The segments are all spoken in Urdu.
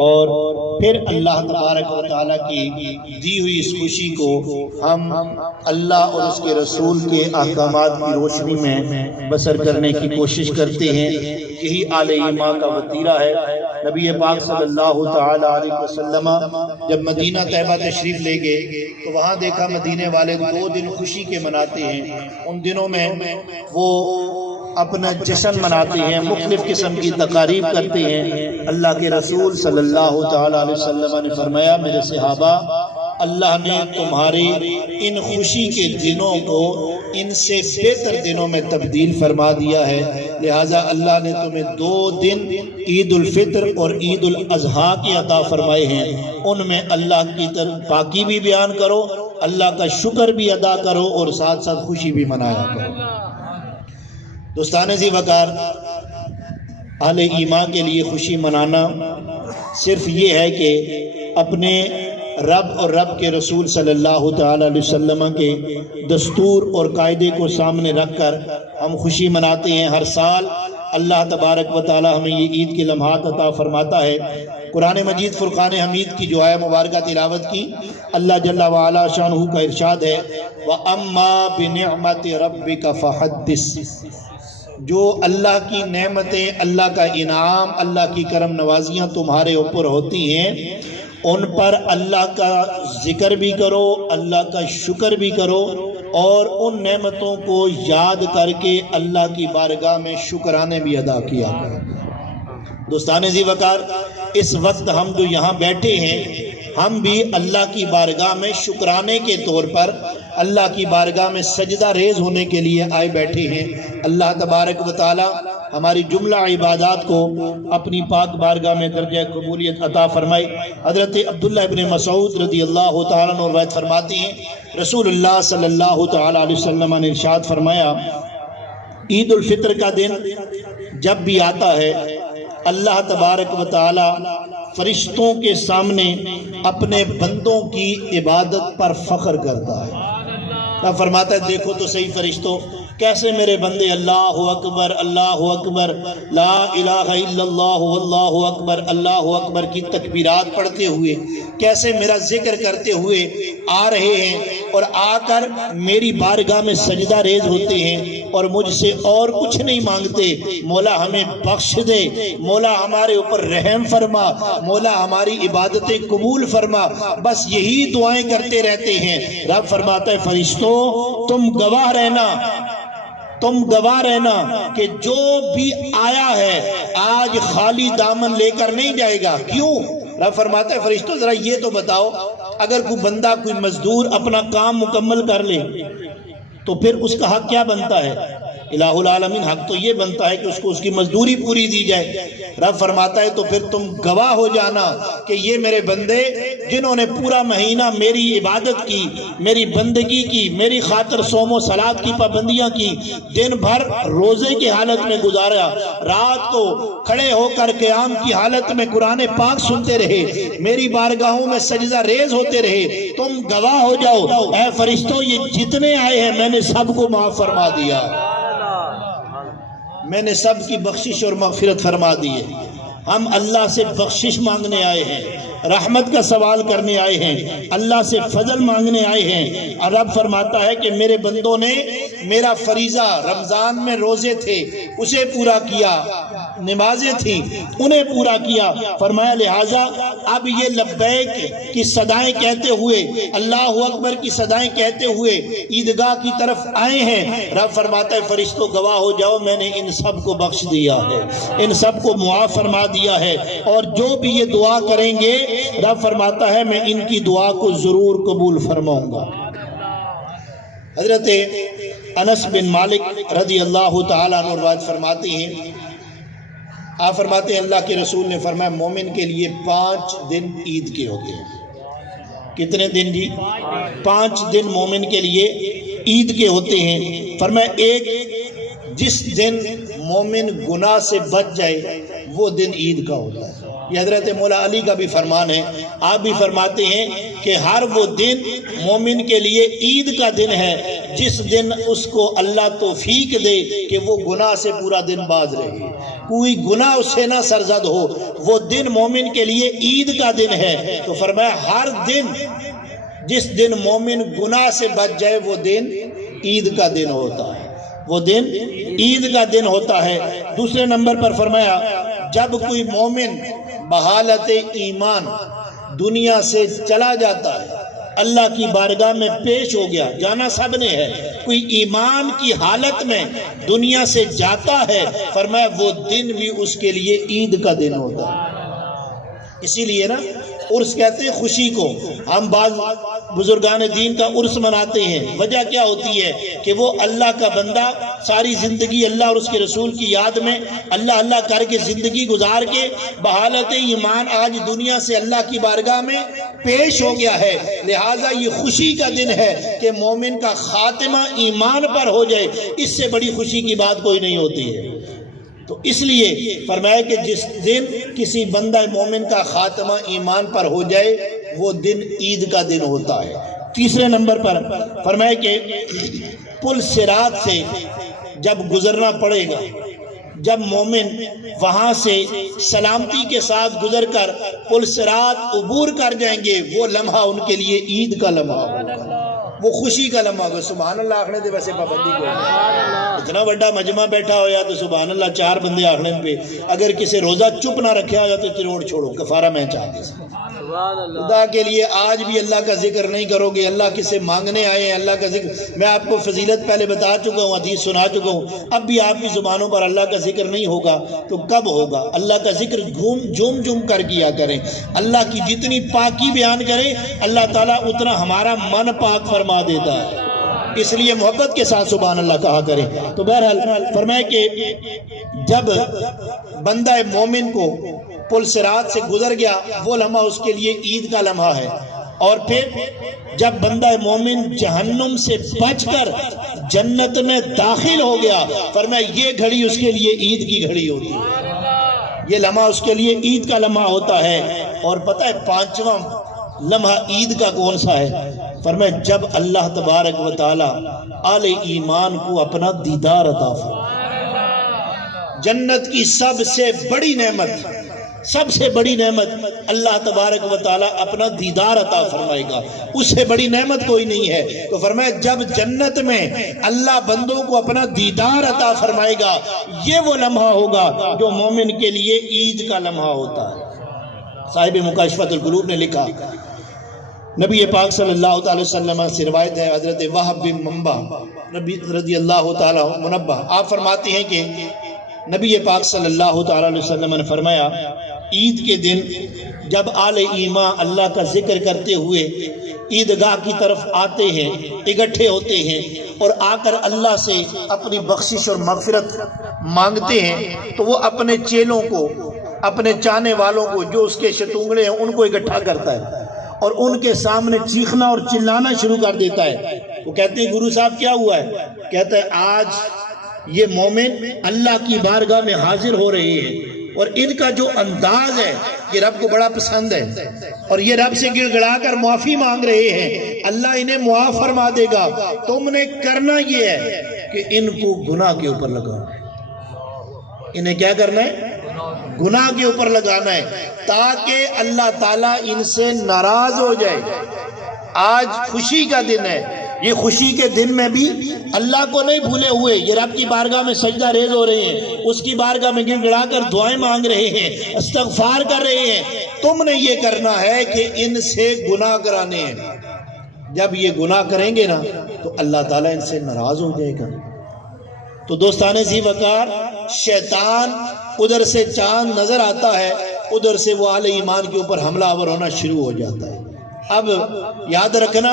اور پھر اللہ تبارک و تعالیٰ کی دی ہوئی اس خوشی کو ہم اللہ اور اس کے رسول کے احکامات کی روشنی میں بسر کرنے کی کوشش کرتے ہیں۔ یہی آل ایمان کا وتیرہ ہے۔ نبی پاک صلی اللہ تعالی علیہ وسلم جب مدینہ طیبہ تشریف لے گئے تو وہاں دیکھا مدینے والے 2 دن خوشی کے مناتے ہیں۔ ان دنوں میں وہ اپنا جشن مناتے ہیں، مختلف قسم کی تقاریب کرتے ہیں۔ اللہ کے رسول صلی اللہ تعالی علیہ وسلم نے فرمایا، میرے صحابہ، اللہ نے تمہارے ان خوشی کے دنوں کو ان سے بہتر دنوں میں تبدیل فرما دیا ہے، لہٰذا اللہ نے تمہیں 2 دن عید الفطر اور عید الاضحیٰ کے عطا فرمائے ہیں۔ ان میں اللہ کی طرف پاکی بھی بیان کرو، اللہ کا شکر بھی ادا کرو اور ساتھ ساتھ خوشی بھی منایا کرو۔ دوستان ذی وقار، اہل ایمان کے لیے خوشی منانا صرف یہ ہے کہ اپنے رب اور رب کے رسول صلی اللہ تعالی علیہ وسلم کے دستور اور قاعدے کو سامنے رکھ کر ہم خوشی مناتے ہیں۔ ہر سال اللہ تبارک و تعالی ہمیں یہ عید کے لمحات عطا فرماتا ہے۔ قرآن مجید فرقان حمید کی جو آیہ مبارکہ تلاوت کی، اللہ جل وعلا شانہ کا ارشاد ہے، وَأَمَّا بِنِعْمَةِ رَبِّكَ فَحَدِّثْ۔ جو اللہ کی نعمتیں، اللہ کا انعام، اللہ کی کرم نوازیاں تمہارے اوپر ہوتی ہیں، ان پر اللہ کا ذکر بھی کرو، اللہ کا شکر بھی کرو، اور ان نعمتوں کو یاد کر کے اللہ کی بارگاہ میں شکرانے بھی ادا کیا کرو۔ دوستان ذی وقار، اس وقت ہم جو یہاں بیٹھے ہیں، ہم بھی اللہ کی بارگاہ میں شکرانے کے طور پر اللہ کی بارگاہ میں سجدہ ریز ہونے کے لیے آئے بیٹھے ہیں۔ اللہ تبارک و تعالی ہماری جملہ عبادات کو اپنی پاک بارگاہ میں درجہ قبولیت عطا فرمائے۔ حضرت عبداللہ ابن مسعود رضی اللہ تعالیٰ عنہ روایت فرماتی ہیں، رسول اللہ صلی اللہ تعالیٰ علیہ وسلم نے ارشاد فرمایا، عید الفطر کا دن جب بھی آتا ہے، اللہ تبارک و تعالی فرشتوں کے سامنے اپنے بندوں کی عبادت پر فخر کرتا ہے۔ اللہ فرماتا ہے، دیکھو تو صحیح فرشتوں، کیسے میرے بندے اللہ اکبر اللہ اکبر لا الہ الا اللہ واللہ اکبر اللہ اکبر کی تکبیرات پڑھتے ہوئے، کیسے میرا ذکر کرتے ہوئے آ رہے ہیں اور آ کر میری بارگاہ میں سجدہ ریز ہوتے ہیں اور مجھ سے اور کچھ نہیں مانگتے۔ مولا ہمیں بخش دے، مولا ہمارے اوپر رحم فرما، مولا ہماری عبادتیں قبول فرما، بس یہی دعائیں کرتے رہتے ہیں۔ رب فرماتا ہے، فرشتوں تم گواہ رہنا، تم گواہ رہنا کہ جو بھی آیا ہے آج خالی دامن لے کر نہیں جائے گا۔ کیوں؟ رب فرماتا ہے، فرشتوں ذرا یہ تو بتاؤ، اگر کوئی بندہ، کوئی مزدور اپنا کام مکمل کر لے تو پھر اس کا حق کیا بنتا ہے؟ الہ العالمین، حق تو یہ بنتا ہے کہ اس کو اس کی مزدوری پوری دی جائے۔ رب فرماتا ہے، تو پھر تم گواہ ہو جانا کہ یہ میرے بندے جنہوں نے پورا مہینہ میری عبادت کی، میری بندگی کی، میری خاطر صوم و صلات کی پابندیاں کی، دن بھر روزے کی حالت میں گزارا، رات کو کھڑے ہو کر قیام کی حالت میں قرآن پاک سنتے رہے، میری بارگاہوں میں سجدہ ریز ہوتے رہے، تم گواہ ہو جاؤ اے فرشتوں، یہ جتنے آئے ہیں میں نے سب کو معاف فرما دیا، میں نے سب کی بخشش اور مغفرت فرما دی ہے۔ ہم اللہ سے بخشش مانگنے آئے ہیں، رحمت کا سوال کرنے آئے ہیں، اللہ سے فضل مانگنے آئے ہیں۔ اور رب فرماتا ہے کہ میرے بندوں نے میرا فریضہ، رمضان میں روزے تھے اسے پورا کیا، نمازیں تھیں انہیں پورا کیا، فرمایا لہٰذا اب یہ لبیک کی صدائیں کہتے ہوئے، اللہ اکبر کی صدائیں کہتے ہوئے عیدگاہ کی طرف آئے ہیں۔ رب فرماتا ہے، فرشتوں گواہ ہو جاؤ، میں نے ان سب کو بخش دیا ہے، ان سب کو معاف فرما دیا ہے، اور جو بھی یہ دعا کریں گے رب فرماتا ہے میں ان کی دعا کو ضرور قبول فرماؤں گا۔ حضرت انس بن مالک رضی اللہ تعالیٰ عنہ روایت فرماتے ہیں، آپ فرماتے ہیں اللہ کے رسول نے فرمایا، مومن کے لیے 5 دن عید کے ہوتے ہیں۔ کتنے دن جی؟ 5 دن مومن کے لیے عید کے ہوتے ہیں۔ فرمایا ایک، جس دن مومن گناہ سے بچ جائے وہ دن عید کا ہوتا ہے۔ یہ حضرت مولا علی کا بھی فرمان ہے. آپ بھی فرماتے ہیں کہ ہر وہ دن مومن کے لیے عید کا دن ہے جس دن اس کو اللہ توفیق دے کہ وہ گناہ سے پورا دن باز رہے, کوئی گناہ اس سے نہ سرزد ہو. وہ دن مومن کے لیے عید کا دن ہے. تو فرمایا ہر دن جس دن مومن گناہ سے بچ جائے وہ دن عید کا دن ہوتا ہے, وہ دن عید کا دن ہوتا ہے. دوسرے نمبر پر فرمایا جب کوئی مومن بحالت ایمان دنیا سے چلا جاتا ہے, اللہ کی بارگاہ میں پیش ہو گیا, جانا سب نے ہے, کوئی ایمان کی حالت میں دنیا سے جاتا ہے, فرمایا وہ دن بھی اس کے لیے عید کا دن ہوتا ہے. اسی لیے نا عرس کہتے ہیں خوشی کو. ہم بعض بزرگان دین کا عرس مناتے ہیں, وجہ کیا ہوتی ہے کہ وہ اللہ کا بندہ ساری زندگی اللہ اور اس کے رسول کی یاد میں اللہ اللہ کر کے زندگی گزار کے بحالت ایمان آج دنیا سے اللہ کی بارگاہ میں پیش ہو گیا ہے. لہٰذا یہ خوشی کا دن ہے کہ مومن کا خاتمہ ایمان پر ہو جائے, اس سے بڑی خوشی کی بات کوئی نہیں ہوتی ہے. تو اس لیے فرمایا کہ جس دن کسی بندہ مومن کا خاتمہ ایمان پر ہو جائے وہ دن عید کا دن ہوتا ہے. تیسرے نمبر پر فرمایا کہ پل صراط سے جب گزرنا پڑے گا, جب مومن وہاں سے سلامتی کے ساتھ گزر کر پل صراط عبور کر جائیں گے, وہ لمحہ ان کے لیے عید کا لمحہ ہوگا, وہ خوشی کا لمحہ ہوگا. سبحان اللہ آخنے دے ویسے پابندی کو, اتنا بڑا مجمع بیٹھا ہویا تو سبحان اللہ 4 بندے آخنے پہ, اگر کسی روزہ چپ نہ رکھا ہویا تو تروڑ چھوڑو, کفارہ میں چاہتے ہیں. خدا کے لیے آج بھی اللہ کا ذکر نہیں کرو گے, اللہ کسے مانگنے آئے ہیں اللہ کا ذکر. میں آپ کو فضیلت پہلے بتا چکا ہوں, حدیث سنا چکا ہوں, اب بھی آپ کی زبانوں پر اللہ کا ذکر نہیں ہوگا تو کب ہوگا؟ اللہ کا ذکر جھوم کر کیا کریں, اللہ کی جتنی پاکی بیان کریں اللہ تعالیٰ اتنا ہمارا من پاک فرما دیتا ہے, اس لیے محبت کے ساتھ سبحان اللہ کہا کریں. تو بہرحال فرمائے کہ جب بندہ مومن کو پل صراط سے گزر گیا وہ لمحہ اس کے لیے عید کا لمحہ ہے. اور پھر جب بندہ مومن جہنم سے بچ کر جنت میں داخل ہو گیا, فرمایا یہ گھڑی اس کے لیے عید کی گھڑی ہوتی ہے, یہ لمحہ اس کے لیے عید کا لمحہ ہوتا ہے. اور پتہ ہے 5واں لمحہ عید کا کون سا ہے؟ فرمایا جب اللہ تبارک و تعالی آل ایمان کو اپنا دیدار عطا فرمائے. جنت کی سب سے بڑی نعمت, سب سے بڑی نعمت اللہ تبارک و تعالی اپنا دیدار عطا فرمائے گا, اس سے بڑی نعمت کوئی نہیں ہے. تو فرمایا جب جنت میں اللہ بندوں کو اپنا دیدار عطا فرمائے گا یہ وہ لمحہ ہوگا جو مومن کے لیے عید کا لمحہ ہوتا ہے. صاحب مکاشفۃ القلوب نے لکھا, نبی پاک صلی اللہ تعالی وسلم سے روایت ہے, حضرت وہب بن منبع رضی اللہ تعالی منبع, آپ فرماتے ہیں کہ نبی پاک صلی اللہ تعالی علیہ وسلم نے فرمایا عید کے دن جب آل ایمان اللہ کا ذکر کرتے ہوئے عیدگاہ کی طرف آتے ہیں, اکٹھے ہوتے ہیں اور آ کر اللہ سے اپنی بخشش اور مغفرت مانگتے ہیں, تو وہ اپنے چیلوں کو, اپنے چاہنے والوں کو جو اس کے شتونگڑے ہیں ان کو اکٹھا کرتا ہے اور ان کے سامنے چیخنا اور چلانا شروع کر دیتا ہے. وہ کہتے ہیں گرو صاحب کیا ہوا ہے؟ کہتا ہے آج یہ مومن اللہ کی بارگاہ میں حاضر ہو رہے ہیں اور ان کا جو انداز ہے یہ رب کو بڑا پسند ہے اور یہ رب سے گڑ گڑا کر معافی مانگ رہے ہیں, اللہ انہیں معاف فرما دے گا. تم نے کرنا یہ ہے کہ ان کو گناہ کے اوپر لگانا ہے, انہیں کیا کرنا ہے؟ گناہ کے اوپر لگانا ہے تاکہ اللہ تعالیٰ ان سے ناراض ہو جائے. آج خوشی کا دن ہے, یہ خوشی کے دن میں بھی اللہ کو نہیں بھولے ہوئے, یہ رب کی بارگاہ میں سجدہ ریز ہو رہے ہیں, اس کی بارگاہ میں گڑ گڑا کر دعائیں مانگ رہے ہیں, استغفار کر رہے ہیں. تم نے یہ کرنا ہے کہ ان سے گناہ کرانے ہیں. جب یہ گناہ کریں گے نا تو اللہ تعالیٰ ان سے ناراض ہو جائے گا. تو دوستان ذی وقار, شیطان ادھر سے چاند نظر آتا ہے, ادھر سے وہ آل ایمان کے اوپر حملہ آور ہونا شروع ہو جاتا ہے. اب یاد رکھنا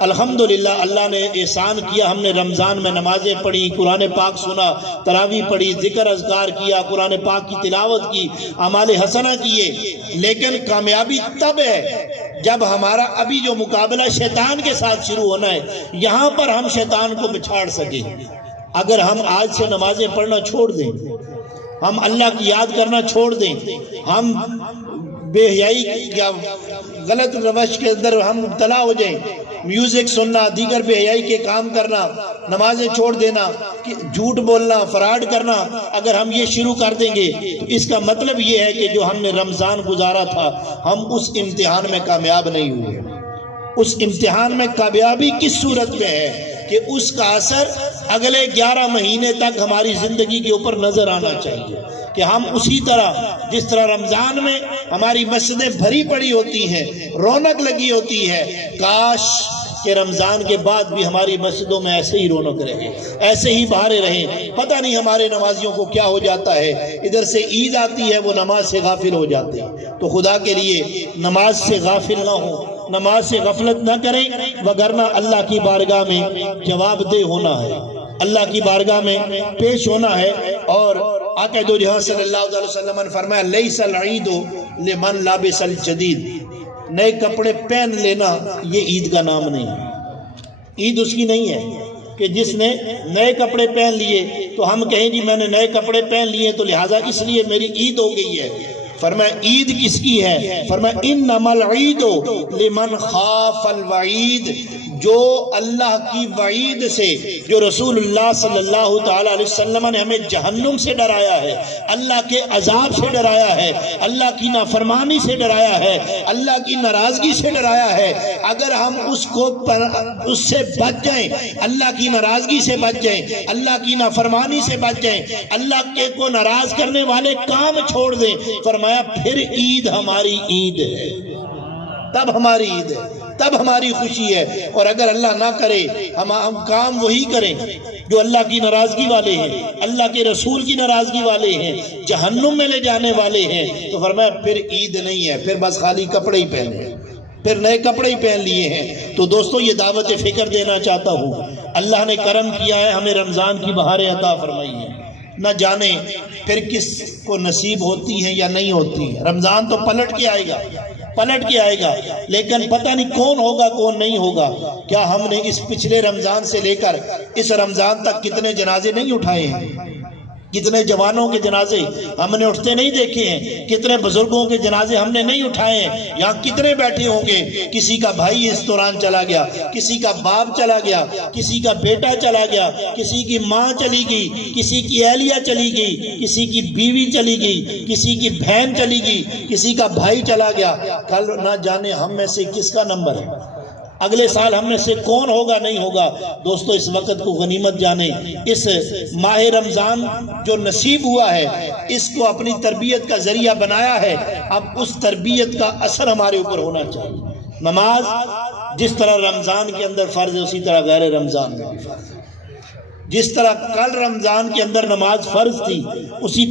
الحمدللہ اللہ نے احسان کیا, ہم نے رمضان میں نمازیں پڑھی, قرآن پاک سنا, تراویح پڑھی, ذکر اذکار کیا, قرآن پاک کی تلاوت کی, اعمال حسنہ کیے. لیکن کامیابی تب ہے جب ہمارا ابھی جو مقابلہ شیطان کے ساتھ شروع ہونا ہے یہاں پر ہم شیطان کو بچھاڑ سکیں. اگر ہم آج سے نمازیں پڑھنا چھوڑ دیں, ہم اللہ کی یاد کرنا چھوڑ دیں، ہم بے حیائی یا غلط روش کے اندر ہم مبتلا ہو جائیں، میوزک سننا، دیگر بے حیائی کے کام کرنا، نمازیں چھوڑ دینا، جھوٹ بولنا، فراڈ کرنا، اگر ہم یہ شروع کر دیں گے تو اس کا مطلب یہ ہے کہ جو ہم نے رمضان گزارا تھا ہم اس امتحان میں کامیاب نہیں ہوئے۔ اس امتحان میں کامیابی کس صورت میں ہے کہ اس کا اثر اگلے 11 مہینے تک ہماری زندگی کے اوپر نظر آنا چاہیے، کہ ہم اسی طرح جس طرح رمضان میں ہماری مسجدیں بھری پڑی ہوتی ہیں، رونق لگی ہوتی ہے، کاش کہ رمضان کے بعد بھی ہماری مسجدوں میں ایسے ہی رونق رہے، ایسے ہی بہاریں رہیں۔ پتہ نہیں ہمارے نمازیوں کو کیا ہو جاتا ہے، ادھر سے عید آتی ہے وہ نماز سے غافل ہو جاتے ہیں۔ تو خدا کے لیے نماز سے غافل نہ ہوں، نماز سے غفلت نہ کریں، وگرنہ اللہ کی بارگاہ میں جواب دہ ہونا ہے، اللہ کی بارگاہ میں پیش ہونا ہے۔ اور آقا دو جہاں صلی اللہ علیہ وسلم نے فرمایا لیس العید لمن لابس الجدید، نئے کپڑے پہن لینا یہ عید کا نام نہیں ہے، عید اس کی نہیں ہے کہ جس نے نئے کپڑے پہن لیے تو ہم کہیں جی میں نے نئے کپڑے پہن لیے تو لہٰذا اس لیے میری عید ہو گئی ہے۔ فرمایا عید کس کی ہے؟ فرمایا انما العید لمن خاف الوعید، جو اللہ کی وعید سے، جو رسول اللہ صلی اللہ تعالی علیہ وسلم نے ہمیں جہنم سے ڈرایا ہے، اللہ کے عذاب سے ڈرایا ہے، اللہ کی نافرمانی سے ڈرایا ہے، اللہ کی ناراضگی سے ڈرایا ہے، اگر ہم اس سے بچ جائیں، اللہ کی ناراضگی سے بچ جائیں، اللہ کی نافرمانی سے بچ جائیں، اللہ کے کو ناراض کرنے والے کام چھوڑ دیں، فرمایا پھر عید ہماری عید ہے، تب ہماری عید ہے، تب ہماری خوشی ہے۔ اور اگر اللہ نہ کرے ہم کام وہی کریں جو اللہ کی ناراضگی والے ہیں، اللہ کے رسول کی ناراضگی والے ہیں، جہنم میں لے جانے والے ہیں، تو فرمایا پھر عید نہیں ہے، پھر بس خالی کپڑے ہی پہنے، پھر نئے کپڑے ہی پہن لیے ہیں۔ تو دوستو یہ دعوت فکر دینا چاہتا ہوں، اللہ نے کرم کیا ہے، ہمیں رمضان کی بہاریں عطا فرمائی ہیں، نہ جانے پھر کس کو نصیب ہوتی ہیں یا نہیں ہوتی ہیں۔ رمضان تو پلٹ کے آئے گا، پلٹ کے آئے گا، لیکن پتہ نہیں کون ہوگا کون نہیں ہوگا۔ کیا ہم نے اس پچھلے رمضان سے لے کر اس رمضان تک کتنے جنازے نہیں اٹھائے ہیں؟ کتنے جوانوں کے جنازے ہم نے اٹھتے نہیں دیکھے ہیں، کتنے بزرگوں کے جنازے ہم نے نہیں اٹھائے ہیں۔ یہاں کتنے بیٹھے ہوں گے، کسی کا بھائی اس دوران چلا گیا، کسی کا باپ چلا گیا، کسی کا بیٹا چلا گیا، کسی کی ماں چلی گئی، کسی کی اہلیہ چلی گئی، کسی کی بیوی چلی گئی، کسی کی بہن چلی گئی، کسی کا بھائی چلا گیا۔ کل نہ جانے ہم میں سے کس کا نمبر ہے، اگلے سال ہم میں سے کون ہوگا نہیں ہوگا۔ دوستو اس وقت کو غنیمت جانیں، اس ماہ رمضان جو نصیب ہوا ہے اس کو اپنی تربیت کا ذریعہ بنایا ہے، اب اس تربیت کا اثر ہمارے اوپر ہونا چاہیے۔ نماز جس طرح رمضان کے اندر فرض ہے اسی طرح غیر رمضان میں بھی فرض ہے، جس طرح کل رمضان کے اندر نماز فرض تھی اسی طرح